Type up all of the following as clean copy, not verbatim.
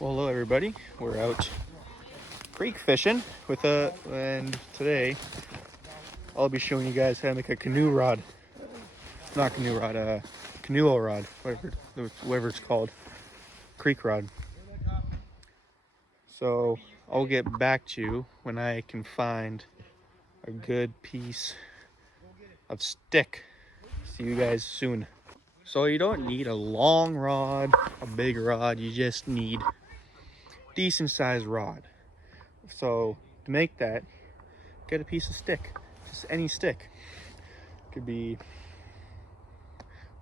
Well, hello everybody. We're out creek fishing and today I'll be showing you guys how to make a canoe rod. Not canoe rod, canoe rod, whatever it's called, creek rod. So I'll get back to you when I can find a good piece of stick. See you guys soon. So you don't need a long rod, a big rod, you just need decent sized rod. So to make that, get a piece of stick, just any stick. Could be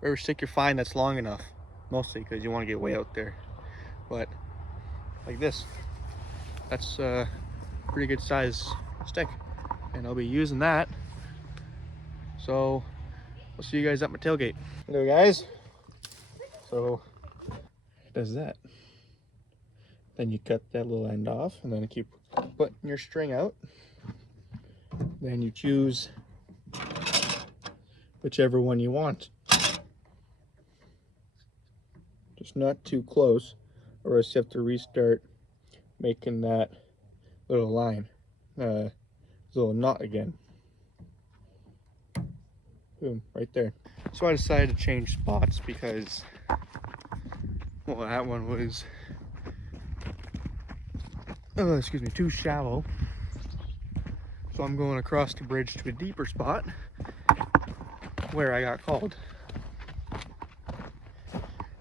whatever stick you find that's long enough, mostly because you want to get way out there. But like this, that's a pretty good size stick, and I'll be using that. So I'll see you guys at my tailgate. Hello guys. So it does that. Then you cut that little end off, and then you keep putting your string out. Then you choose whichever one you want. Just not too close, or else you have to restart making that little line, little knot again. Boom, right there. So I decided to change spots because, well, that one was, too shallow. So I'm going across the bridge to a deeper spot where I got called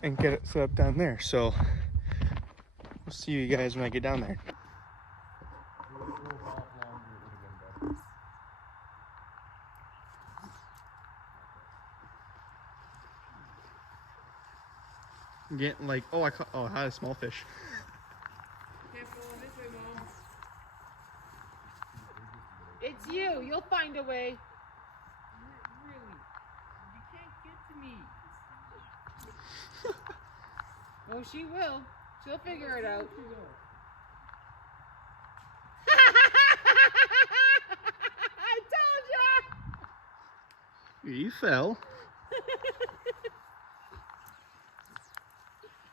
and get it set up down there. So I'll see you guys when I get down there. I'm getting like, I had a small fish. It's you. You'll find a way. Really? You can't get to me. Oh, she will. She'll figure it out. I told ya! You fell.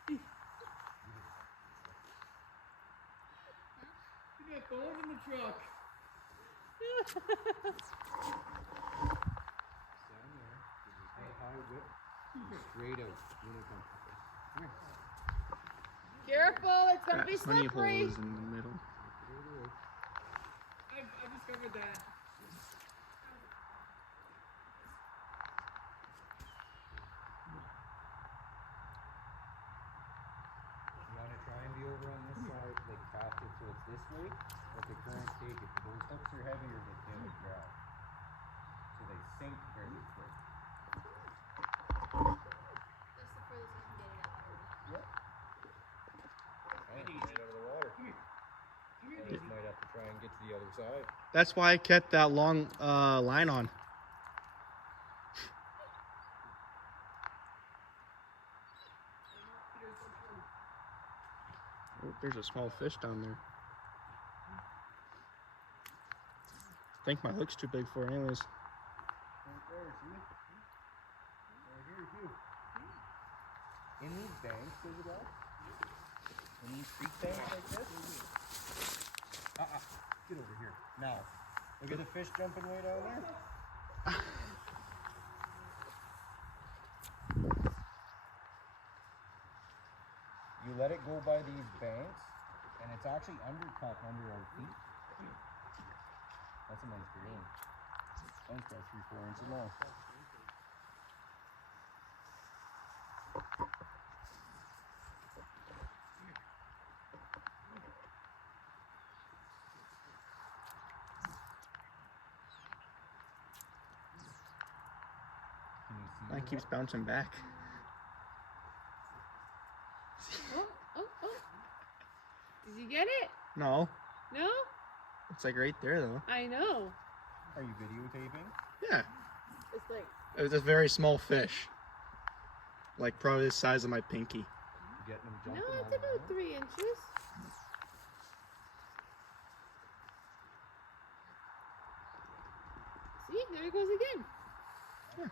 You got thorns in the truck. Straight out. Careful, it's gonna be Honey slippery. holes in the middle. I discovered that. You want to try and be over on this side, like cast it so it's this way. At the current stage, if those hooks are heavier, they can't grab. So they sink very quick. That's the furthest I can get it out. Yep. And get out of the water. You might have to try and get to the other side. That's why I kept that long line on. Oh, there's a small fish down there. I think my hook's too big for it anyways. Right there, see? Right here, too. In these banks, Isabel? In these creek banks like this? Get over here. Now, look at the fish jumping way down there. You let it go by these banks, and it's actually undercut under our feet. That's a nice green. Mine's about 3-4 inches long. Can you see Mine keeps bouncing back. Oh. Did you get it? No, No? it's like right there though. I know. Are you videotaping? Yeah, It's like, it was a very small fish. Like probably the size of my pinky. You getting them no, jumping? it's about 3 inches. See, there it goes again. Yeah.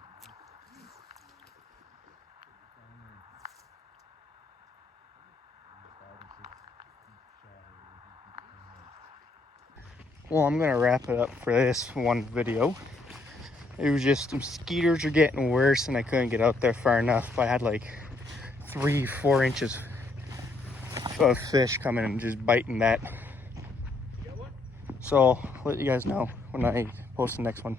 5 and 6 Well, I'm gonna wrap it up for this one video. It was just, the mosquitoes are getting worse and I couldn't get out there far enough. I had like 3-4 inches of fish coming and just biting that. So I'll let you guys know when I post the next one.